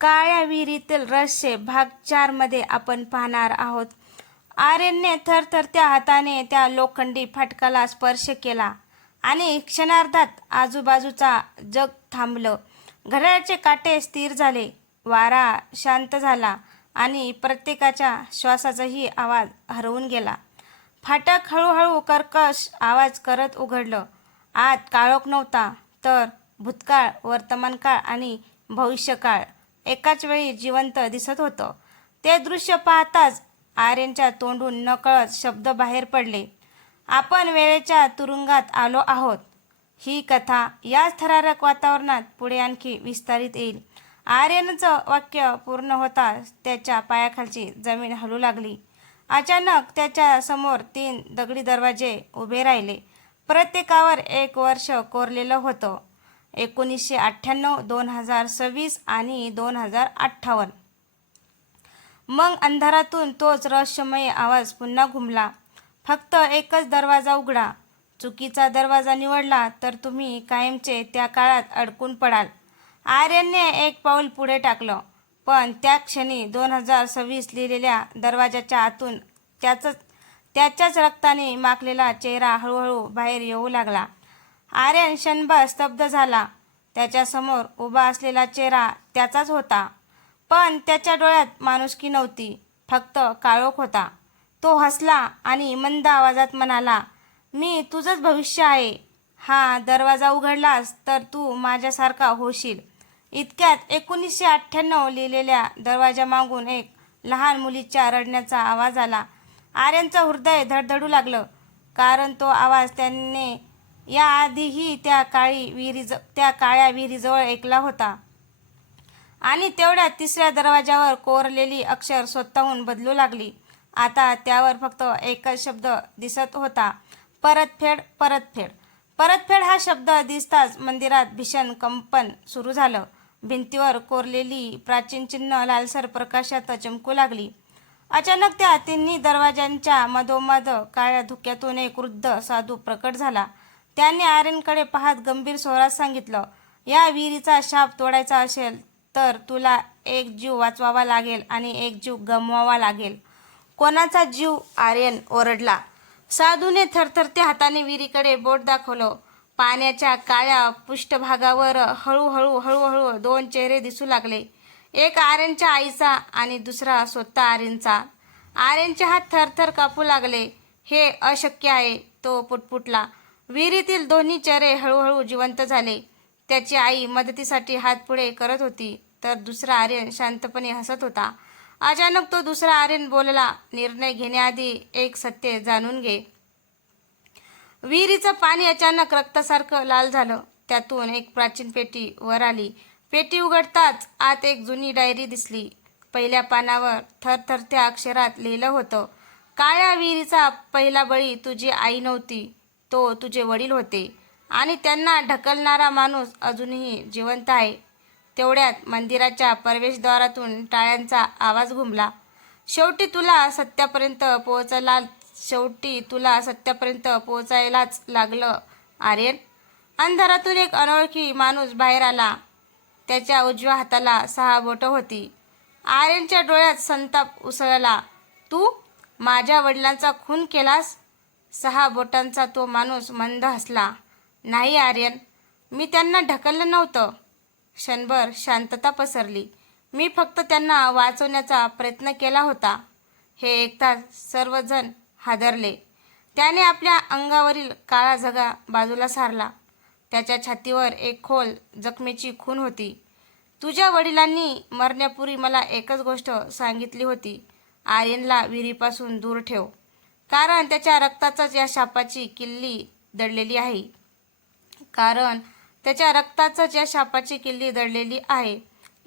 काळ्या विहिरीतील रहस्य भाग 4 मध्ये आपण पाहणार आहोत. आर्यनने थरथरत्या हाताने त्या लोखंडी फाटकाला स्पर्श केला आणि क्षणार्धात आजूबाजूचा जग थांबलं. घड्याळाचे काटे स्थिर झाले, वारा शांत झाला आणि प्रत्येकाच्या श्वासाचाही आवाज हरवून गेला. फाटक हळूहळू कर्कश आवाज करत उघडलं. आत काळोख नव्हता, तर भूतकाळ, वर्तमानकाळ आणि भविष्यकाळ एकाच वेळी जिवंत दिसत होतं. ते दृश्य पाहताच आर्यनच्या तोंडून नकळत शब्द बाहेर पडले. आपण वेळेच्या तुरुंगात आलो आहोत. ही कथा याच थरारक वातावरणात पुढे आणखी विस्तारित येईल. आर्यनचं वाक्य पूर्ण होताच त्याच्या पायाखालची जमीन हलू लागली. अचानक त्याच्या समोर 3 दगडी दरवाजे उभे राहिले. प्रत्येकावर 1 वर्ष कोरलेलं होतं. 1998, 2026 आणि 2058. मग अंधारातून तोच रहस्यमय आवाज पुन्हा घुमला. फक्त एकच दरवाजा उघडा. चुकीचा दरवाजा निवडला तर तुम्ही कायमचे त्या काळात अडकून पडाल. आर्यनने एक पाऊल पुढे टाकलं, पण त्या क्षणी 2026 लिहिलेल्या दरवाजाच्या आतून त्याच्याच रक्ताने माखलेला चेहरा हळूहळू बाहेर येऊ लागला. आर्यन क्षणभर स्तब्ध झाला. त्याच्यासमोर उभा असलेला चेहरा त्याचाच होता, पण त्याच्या डोळ्यात माणुसकी नव्हती, फक्त काळोख होता. तो हसला आणि मंद आवाजात म्हणाला, "मी तुझंच भविष्य आहे. हा दरवाजा उघडलास तर तू माझ्यासारखा होशील." इतक्यात 1998 लिहिलेल्या दरवाजामागून एक लहान मुलीच्या रडण्याचा आवाज आला. आर्यनचं हृदय धडधडू लागलं, कारण तो आवाज त्याने याआधीही त्या काळ्या विहिरीजवळ ऐकला होता. आणि तेवढ्यात तिसऱ्या दरवाजावर कोरलेली अक्षर स्वतःहून बदलू लागली. आता त्यावर फक्त एकच शब्द दिसत होता, परतफेड, परतफेड. परतफेड हा शब्द दिसताच मंदिरात भीषण कंपन सुरू झालं. भिंतीवर कोरलेली प्राचीन चिन्ह लालसर प्रकाशात चमकू लागली. अचानक त्या तिन्ही दरवाजांच्या मधोमध काळ्या धुक्यातून एक वृद्ध साधू प्रकट झाला. त्याने आर्यनकडे पाहत गंभीर स्वरात सांगितलं, "या विहिरीचा शाप तोडायचा असेल तर तुला एक जीव वाचवावा लागेल आणि एक जीव गमवावा लागेल." "कोणाचा जीव?" आर्यन ओरडला. साधूने थरथरत्या हाताने विहिरीकडे बोट दाखवलं. पाण्याच्या काळ्या पृष्ठभागावर हळूहळू 2 चेहरे दिसू लागले. एक आर्यनच्या आईचा आणि दुसरा स्वतः आर्यनचा. आर्यनचे हात थरथर कापू लागले. "हे अशक्य आहे," तो पुटपुटला. विहिरीतील दोन्ही चेहरे हळूहळू जिवंत झाले. त्याची आई मदतीसाठी हात पुढे करत होती, तर दुसरा आर्यन शांतपणे हसत होता. अचानक तो दुसरा आर्यन बोलला, "निर्णय घेण्याआधी एक सत्य जाणून घे." विहिरीचं पाणी अचानक रक्तासारखं लाल झालं. त्यातून एक प्राचीन पेटी वर आली. पेटी उघडताच आत एक जुनी डायरी दिसली. पहिल्या पानावर थरथरत्या अक्षरात लिहिलं होतं, "काळ्या विहिरीचा पहिला बळी तुझी आई नव्हती, तो तुझे वडील होते आणि त्यांना ढकलणारा माणूस अजूनही जिवंत आहे." तेवढ्यात मंदिराच्या प्रवेशद्वारातून टाळ्यांचा आवाज घुमला. शेवटी तुला सत्यापर्यंत पोहोचायलाच लागलं, आर्यन." अंधारातून एक अनोळखी माणूस बाहेर आला. त्याच्या उजव्या हाताला 6 बोटं होती. आर्यनच्या डोळ्यात संताप उसळला. "तू माझ्या वडिलांचा खून केलास?" 6 बोटांचा तो माणूस मंद हसला. "नाही आर्यन, मी त्यांना ढकललं नव्हतं." क्षणभर शांतता पसरली. "मी फक्त त्यांना वाचवण्याचा प्रयत्न केला होता." हे ऐकताच सर्वजण हादरले. त्याने आपल्या अंगावरील काळा झगा बाजूला सारला. त्याच्या छातीवर एक खोल जखमेची खूण होती. "तुझ्या वडिलांनी मरण्यापूर्वी मला एकच गोष्ट सांगितली होती, आर्यनला विहिरीपासून दूर ठेव, कारण त्याच्या रक्तातच या शापाची किल्ली दडलेली आहे."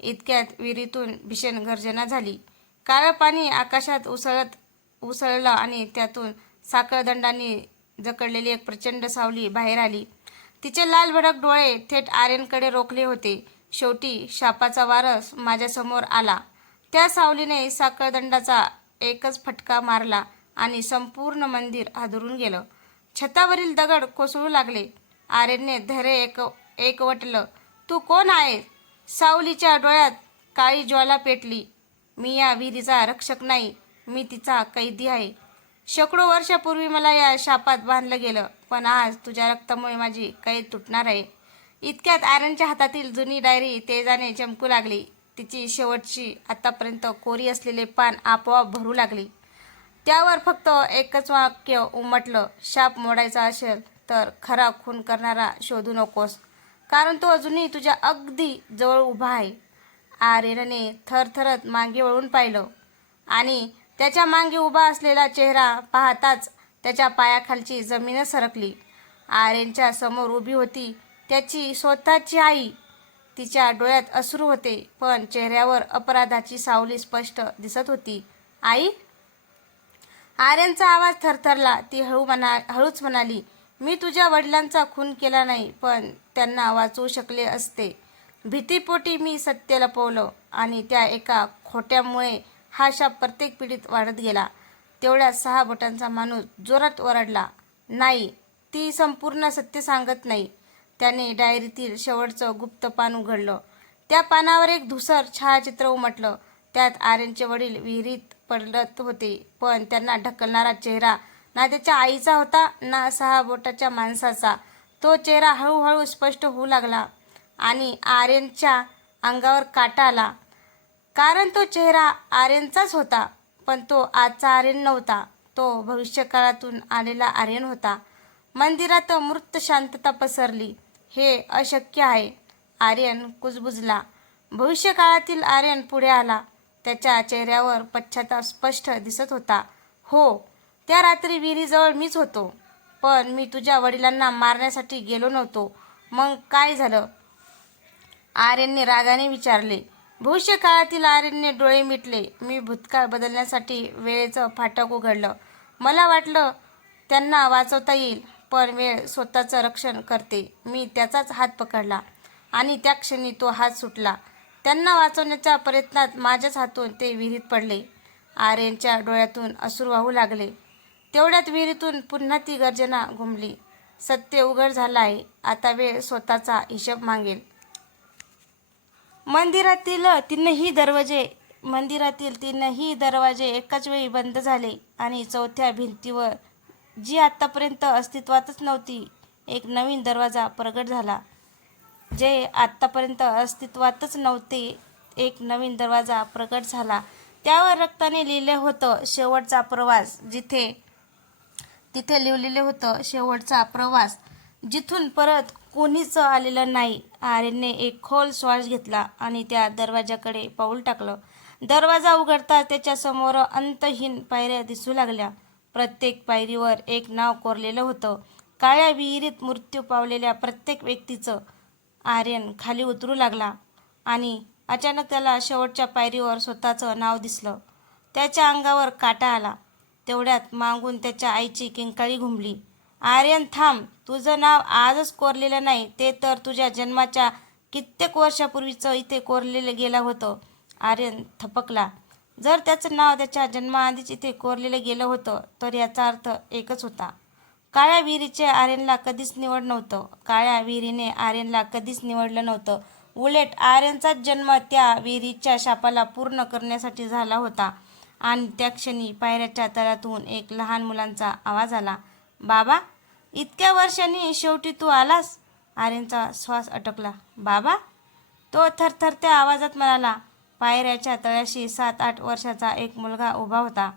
इतक्यात विहिरीतून भीषण गर्जना झाली. काळं पाणी आकाशात उसळलं आणि त्यातून साखळदंडांनी जकडलेली एक प्रचंड सावली बाहेर आली. तिचे लाल भडक डोळे थेट आर्यनकडे रोखले होते. "शेवटी शापाचा वारस माझ्यासमोर आला." त्या सावलीने साखळदंडाचा एकच फटका मारला आणि संपूर्ण मंदिर हादरून गेलं. छतावरील दगड कोसळू लागले. आर्यनने धैर्य एकवटलं. "तू कोण आहेस?" सावलीच्या डोळ्यात काळी ज्वाला पेटली. मी या विहिरीचा रक्षक नाही, मी तिचा कैदी आहे. शेकडो वर्षापूर्वी मला या शापात बांधलं गेलं, पण आज तुझ्या रक्तामुळे माझी कैद तुटणार आहे. इतक्यात आर्यनच्या हातातील जुनी डायरी तेजाने चमकू लागली. तिची शेवटची आतापर्यंत कोरी असलेले पान आपोआप भरू लागली. त्यावर फक्त एकच वाक्य उमटलं, शाप मोडायचा असेल तर खरा खून करणारा शोधू नकोस, कारण तो अजूनही तुझ्या अगदी जवळ उभा आहे. आर्यनने थरथरत मागे वळून पाहिलं आणि त्याच्या मागे उभा असलेला चेहरा पाहताच त्याच्या पायाखालची जमीनच सरकली. आर्यनच्या समोर उभी होती त्याची स्वतःची आई. तिच्या डोळ्यात अश्रू होते, पण चेहऱ्यावर अपराधाची सावली स्पष्ट दिसत होती. आई? आर्यनचा आवाज थरथरला. ती हळूच म्हणाली, मी तुझ्या वडिलांचा खून केला नाही, पण त्यांना वाचवू शकले असते. भीतीपोटी मी सत्य लपवलं आणि त्या एका खोट्यामुळे हा शाप प्रत्येक पिढीत वाढत गेला. तेवढ्या 6 बोटांचा माणूस जोरात ओरडला, नाही, ती संपूर्ण सत्य सांगत नाही. त्याने डायरीतील शेवटचं गुप्त पान उघडलं. त्या पानावर एक धूसर छायाचित्र उमटलं. त्यात आर्यनचे वडील विहिरीत पडत होते, पण त्यांना ढकलणारा चेहरा ना त्याच्या आईचा होता ना 6 बोटाच्या माणसाचा. तो चेहरा हळूहळू स्पष्ट होऊ लागला आणि आर्यनच्या अंगावर काटा आला, कारण तो चेहरा आर्यनचाच होता, पण तो आजचा आर्यन नव्हता. तो भविष्यकाळातून आलेला आर्यन होता. मंदिरात मृत शांतता पसरली. हे अशक्य आहे, आर्यन कुजबुजला. भविष्यकाळातील आर्यन पुढे आला. त्याच्या चेहऱ्यावर पश्चाताप स्पष्ट दिसत होता. हो, त्या रात्री विहिरीजवळ मीच होतो, पण मी तुझ्या वडिलांना मारण्यासाठी गेलो नव्हतो. मग काय झालं? आर्यनने रागाने विचारले. भविष्यकाळातील आर्यनने डोळे मिटले. मी भूतकाळ बदलण्यासाठी वेळेचं फाटक उघडलं. मला वाटलं त्यांना वाचवता येईल, पण वेळ स्वतःचं रक्षण करते. मी त्याचाच हात पकडला आणि त्या क्षणी तो हात सुटला. त्यांना वाचवण्याच्या प्रयत्नात माझ्याच हातून ते विहिरीत पडले. आर्यनच्या डोळ्यातून अश्रू वाहू लागले. तेवढ्यात विहिरीतून पुन्हा ती गर्जना घुमली. सत्य उघड झालं आहे. आता वेळ स्वतःचा हिशोब मागेल. मंदिरातील तीनही दरवाजे एकाच वेळी बंद झाले आणि चौथ्या भिंतीवर, जी आत्तापर्यंत अस्तित्वातच नव्हती, एक नवीन दरवाजा प्रगट झाला. एक नवीन दरवाजा प्रगट झाला. त्यावर रक्ताने लिहिले होतं, शेवटचा प्रवास. तिथे लिहिलेले होतं, शेवटचा प्रवास, जिथून परत कोणीच आलेलं नाही. आर्यनने एक खोल श्वास घेतला आणि त्या दरवाजाकडे पाऊल टाकलं. दरवाजा उघडताच त्याच्यासमोर अंतहीन पायऱ्या दिसू लागल्या. प्रत्येक पायरीवर एक नाव कोरलेलं होतं. काळ्या विहिरीत मृत्यू पावलेल्या प्रत्येक व्यक्तीचं. आर्यन खाली उतरू लागला आणि अचानक त्याला शेवटच्या पायरीवर स्वतःचं नाव दिसलं. त्याच्या अंगावर काटा आला. तेवढ्यात मागून त्याच्या आईची किंकाळी घुमली. आर्यन, थांब, तुझं नाव आजच कोरलेलं नाही, ते तर तुझ्या जन्माच्या कित्येक वर्षापूर्वीचं इथे कोरलेलं गेलं होतं. आर्यन थपकला. जर त्याचं नाव त्याच्या जन्माआधीच इथे कोरलेलं गेलं होतं, तर याचा अर्थ एकच होता, काळ्या विहिरीचे आर्यनला कधीच निवड नव्हतं. काळ्या विहिरीने आर्यनला कधीच निवडलं नव्हतं. उलट आर्यनचाच जन्म त्या विहिरीच्या शापाला पूर्ण करण्यासाठी झाला होता. आणि त्या क्षणी पायऱ्याच्या तळातून एक लहान मुलांचा आवाज आला, बाबा, इतक्या वर्षांनी शेवटी तू आलास. आर्यनचा श्वास अटकला. बाबा? तो थरथरत्या आवाजात म्हणाला. पायऱ्याच्या तळाशी 7-8 वर्षाचा एक मुलगा उभा होता.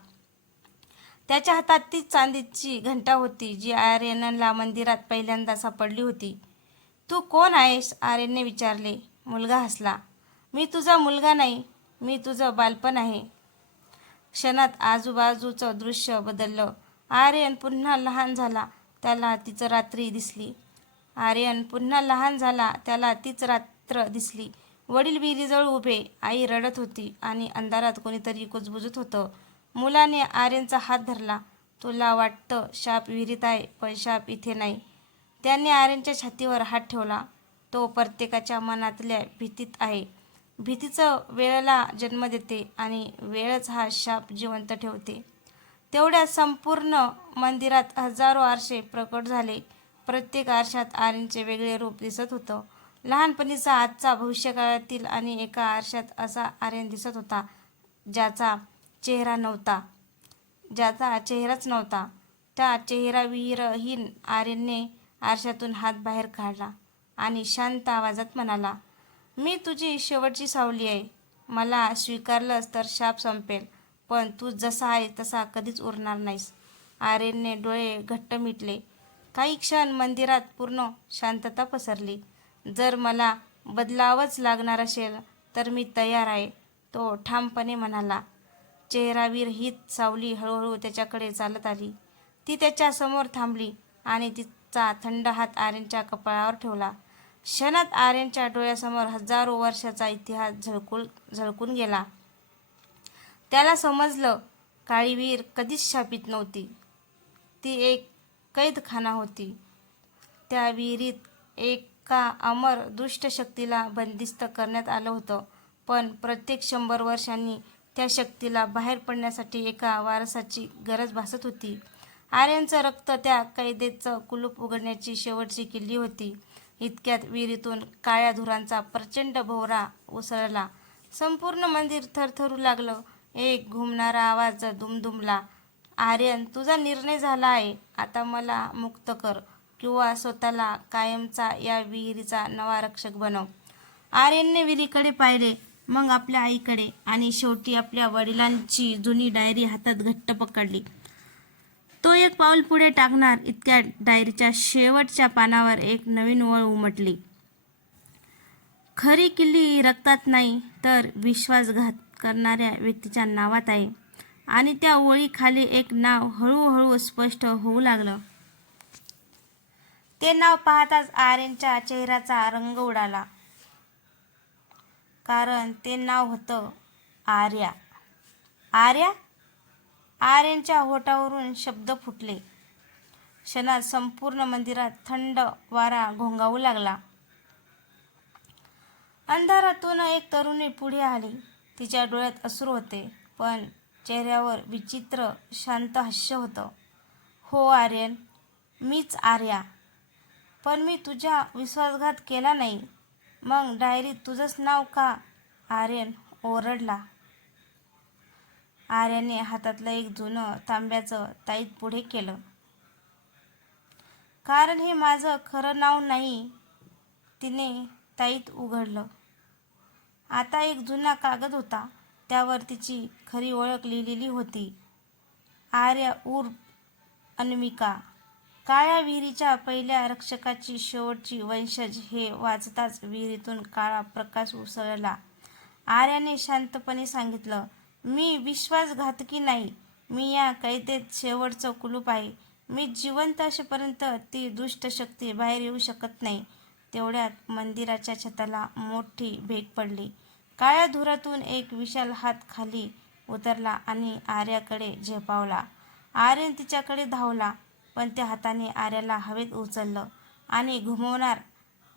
त्याच्या हातात तीच चांदीची घंटा होती, जी आर्यनला मंदिरात पहिल्यांदा सापडली होती. तू कोण आहेस? आर्यनने विचारले. मुलगा हसला. मी तुझा मुलगा नाही, मी तुझं बालपण आहे. क्षणात आजूबाजूचं दृश्य बदललं. आर्यन पुन्हा लहान झाला. त्याला तीच रात्र दिसली. वडील विहिरीजवळ उभे, आई रडत होती आणि अंधारात कोणीतरी कुजबुजत होतं. मुलाने आर्यनचा हात धरला. तुला वाटतं शाप विहिरीत आहे, पण शाप इथे नाही. त्याने आर्यनच्या छातीवर हात ठेवला. तो प्रत्येकाच्या मनातल्या भीतीत आहे. भीतीचं वेळेला जन्म देते आणि वेळच हा शाप जिवंत ठेवते. तेवढ्यात संपूर्ण मंदिरात हजारो आरसे प्रकट झाले. प्रत्येक आरशात आर्यनचे वेगळे रूप दिसत होतं. लहानपणीचा आजचा भविष्यकाळातील आणि एका आरशात असा आर्यन दिसत होता ज्याचा चेहराच नव्हता. त्या चेहराविरहीन आर्यनने आरशातून हात बाहेर काढला आणि शांत आवाजात म्हणाला, मी तुझी शेवटची सावली आहे. मला स्वीकारलंस तर शाप संपेल, पण तू जसा आहे तसा कधीच उरणार नाहीस. आर्यनने डोळे घट्ट मिटले. काही क्षण मंदिरात पूर्ण शांतता पसरली. जर मला बदलावंच लागणार असेल तर मी तयार आहे, तो ठामपणे म्हणाला. चेहराविरहित सावली हळूहळू त्याच्याकडे चालत आली. ती त्याच्या समोर थांबली आणि तिचा थंड हात आर्यनच्या कपाळावर ठेवला. क्षणात आर्यनच्या डोळ्यासमोर हजारो वर्षाचा इतिहास झळकून गेला. त्याला समजलं, काळी विहीर कधीच शापित नव्हती. ती एक कैदखाना होती. त्या विहिरीत एका अमर दुष्ट शक्तीला बंदिस्त करण्यात आलं होतं. पण प्रत्येक 100 वर्षांनी त्या शक्तीला बाहेर पडण्यासाठी एका वारसाची गरज भासत होती. आर्यनचं रक्त त्या कैदेचं कुलूप उघडण्याची शेवटची किल्ली होती. इतक्यात विहिरीतून काळ्या धुरांचा प्रचंड भोवरा उसळला. संपूर्ण मंदिर थरथरू लागलं. एक घुमणारा आवाज दुमदुमला, आर्यन, तुझा निर्णय झाला आहे. आता मला मुक्त कर किंवा स्वतःला कायमचा या विहिरीचा नवा रक्षक बनव. आर्यनने विहिरीकडे पाहिले, मग आपल्या आईकडे आणि शेवटी आपल्या वडिलांची जुनी डायरी हातात घट्ट पकडली. तो एक पाऊल पुढे टाकणार इतक्या डायरीच्या शेवटच्या पानावर एक नवीन ओळ उमटली. खरी किल्ली रक्तात नाही तर विश्वासघात करणाऱ्या व्यक्तीच्या नावात आहे. आणि त्या ओळीखाली एक नाव हळूहळू स्पष्ट होऊ लागलं. ते नाव पाहताच आर्यनच्या चेहऱ्याचा रंग उडाला. कारण ते नाव होतं आर्या. आर्या? आर्यनच्या ओठावरून शब्द फुटले. क्षणात संपूर्ण मंदिरात थंड वारा घोंघावू लागला. अंधारातून एक तरुणी पुढे आली. तिच्या डोळ्यात अश्रू होते, पण चेहऱ्यावर विचित्र शांत हास्य होतं. हो आर्यन, मीच आर्या. पण मी तुझ्या विश्वासघात केला नाही. मग डायरीत तुझंच नाव का? आर्यन ओरडला. आर्याने हातातलं एक जुनं तांब्याचं ताईत पुढे केलं. कारण हे माझं खरं नाव नाही. तिने ताईत उघडलं. आता एक जुना कागद होता. त्यावर तिची खरी ओळख लिहिलेली होती. आर्या उर्फ अनामिका, काळ्या विहिरीच्या पहिल्या रक्षकाची शेवटची वंशज. हे वाचताच विहिरीतून काळा प्रकाश उसळला. आर्याने शांतपणे सांगितलं, मी विश्वासघातकी नाही. मी या कैदेत शेवटचं कुलूप आहे. मी जिवंत असेपर्यंत ती दुष्ट शक्ती बाहेर येऊ शकत नाही. तेवढ्यात मंदिराच्या छताला मोठी भेग पडली. काळ्या धुरातून एक विशाल हात खाली उतरला आणि आर्याकडे झेपावला. आर्यन तिच्याकडे धावला, पण त्या हाताने आर्याला हवेत उचललं आणि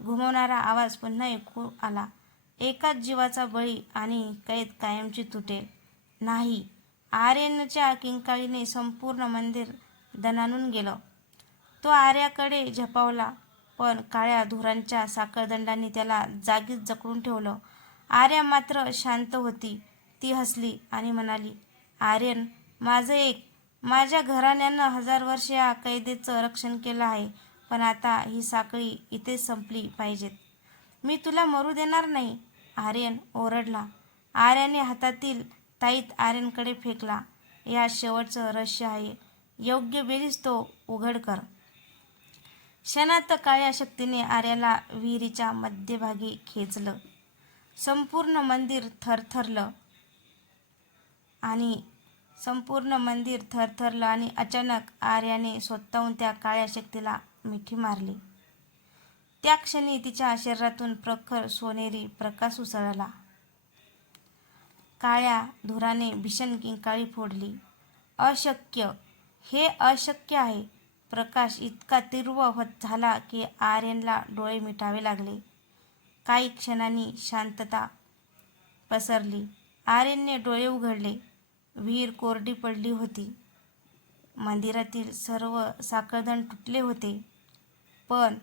घुमवणारा आवाज पुन्हा ऐकू आला, एकाच जीवाचा बळी आणि कैद कायमची तुटेल. नाही. आर्यनच्या किंकाळीने संपूर्ण मंदिर दणाणून गेलं. तो आर्याकडे झेपावला, पण काळ्या धुरांच्या साखळदंडाने त्याला जागीच जखडून ठेवलं. आर्या मात्र शांत होती. ती हसली आणि म्हणाली, आर्यन, माझं ऐक. माझ्या घराण्यानं 1000 वर्ष या कैदेचं रक्षण केलं आहे, पण आता ही साखळी इथेच संपली पाहिजेत. मी तुला मरू देणार नाही. आर्यन ओरडला. आर्याने हातातील ताईत आर्यनकडे फेकला. या शेवटचं रहस्य आहे. योग्य वेळीच तो उघड कर. क्षणात काळ्या शक्तीने आर्याला विहिरीच्या मध्यभागी खेचलं. संपूर्ण मंदिर थरथरलं आणि अचानक आर्याने स्वतःहून त्या काळ्या शक्तीला मिठी मारली. त्या क्षणी तिच्या शरीरातून प्रखर सोनेरी प्रकाश उसळला. काळ्या धुराने भीषण किंकाळी फोडली. अशक्य! हे अशक्य आहे! प्रकाश इतका तीव्र होत झाला की आर्यनला डोळे मिटावे लागले. काही क्षणांनी शांतता पसरली. आर्यनने डोळे उघडले. विहीर कोरडी पडली होती. मंदिरातील सर्व साखळदंड तुटले होते. पण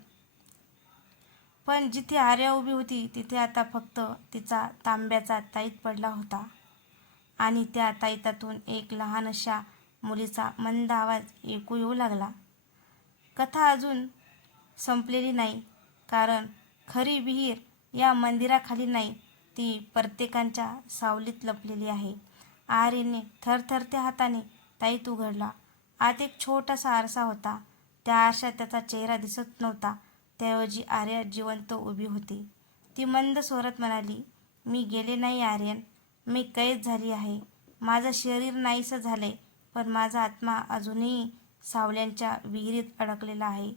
पण जिथे आर्या उभी होती तिथे आता फक्त तिचा तांब्याचा ताईत पडला होता आणि त्या ताईतातून एक लहान अशा मुलीचा मंद आवाज ऐकू येऊ लागला. कथा अजून संपलेली नाही, कारण खरी विहीर या मंदिराखाली नाही, ती प्रत्येकाच्या सावलीत लपलेली आहे. आर्यने थरथरत्या हाताने ताईत उघडला. आत एक छोटासा आरसा होता. त्या आरशात त्याचा चेहरा दिसत नव्हता. त्याऐवजी आर्या जिवंत उभी होती. ती मंद स्वरात म्हणाली, "मी गेले नाही आर्यन, मी कैद झाली आहे. माझं शरीर नाहीसं झालंय, पण माझा आत्मा अजूनही सावल्यांच्या विहिरीत अडकलेला आहे.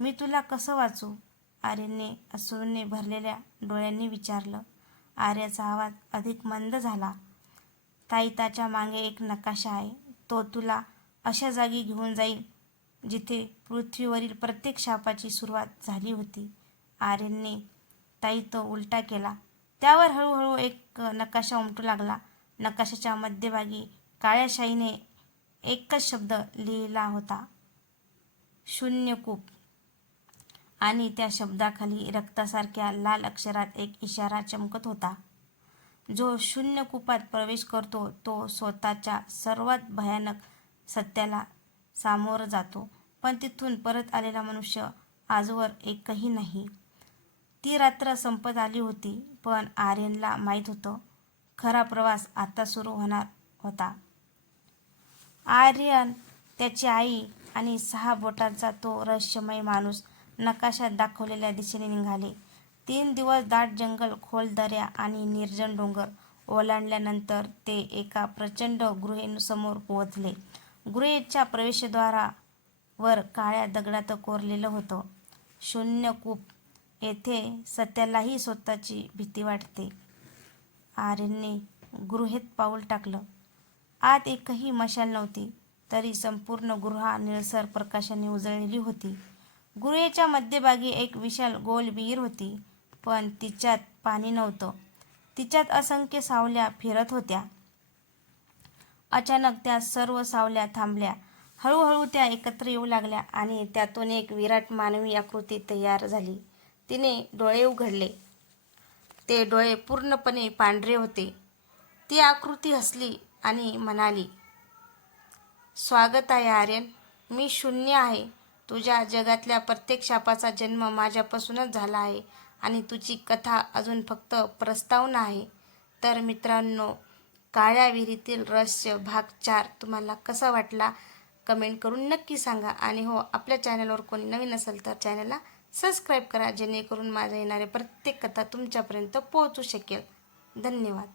मी तुला कसं वाचू?" आर्यनने अश्रूंनी भरलेल्या डोळ्यांनी विचारलं. आर्याचा आवाज अधिक मंद झाला. ताईताच्या मागे एक नकाशा आहे. तो तुला अशा जागी घेऊन जाईल जिथे पृथ्वीवरील प्रत्येक शापाची सुरुवात झाली होती. आर्यनने ताईत उलटा केला. त्यावर हळूहळू एक नकाशा उमटू लागला. नकाशाच्या मध्यभागी काळ्या शाईने एकच शब्द लिहिला होता, शून्यकूप. आणि त्या शब्दाखाली रक्तासारख्या लाल अक्षरात एक इशारा चमकत होता. जो शून्यकूपात प्रवेश करतो तो स्वतःच्या सर्वात भयानक सत्याला सामोरं जातो, पण तिथून परत आलेला मनुष्य आजवर एकही नाही. ती रात्र संपत आली होती, पण आर्यनला माहीत होतं, खरा प्रवास आता सुरू होणार होता. आर्यन, त्याची आई आणि 6 बोटांचा तो रहस्यमय माणूस नकाशात दाखवलेल्या दिशेने निघाले. 3 दिवस दाट जंगल, खोल दऱ्या आणि निर्जन डोंगर ओलांडल्यानंतर ते एका प्रचंड गुहेसमोर पोहोचले. गुहेच्या प्रवेशद्वारावर काळ्या दगडात कोरलेलं होतं, शून्यकूप. येथे सत्यालाही स्वतःची भीती वाटते. आर्यनने गुहेत पाऊल टाकलं. आत एकही मशाल नव्हती, तरी संपूर्ण गुहा निळसर प्रकाशाने उजळलेली होती. गुहेच्या मध्यभागी एक विशाल गोल विहीर होती, पण तिच्यात पाणी नव्हतं. तिच्यात असंख्य सावल्या फिरत होत्या. अचानक त्या सर्व सावल्या थांबल्या. हळूहळू त्या एकत्र येऊ लागल्या आणि त्यातून एक विराट मानवी आकृती तयार झाली. तिने डोळे उघडले. ते डोळे पूर्णपणे पांढरे होते. ती आकृती हसली आणि म्हणाली, "स्वागत आहे आर्यन. मी शून्य आहे. तुझ्या जगातल्या प्रत्येक शापाचा जन्म माझ्यापासूनच झाला आहे आणि तुझी कथा अजून फक्त प्रस्तावना आहे." तर मित्रांनो, काळ्या विहिरीतील रहस्य भाग 4 तुम्हाला कसा वाटला कमेंट करून नक्की सांगा. आणि हो, आपल्या चॅनलवर कोणी नवीन असेल तर चॅनलला सबस्क्राईब करा, जेणेकरून माझ्या येणाऱ्या प्रत्येक कथा तुमच्यापर्यंत पोहोचू शकेल. धन्यवाद.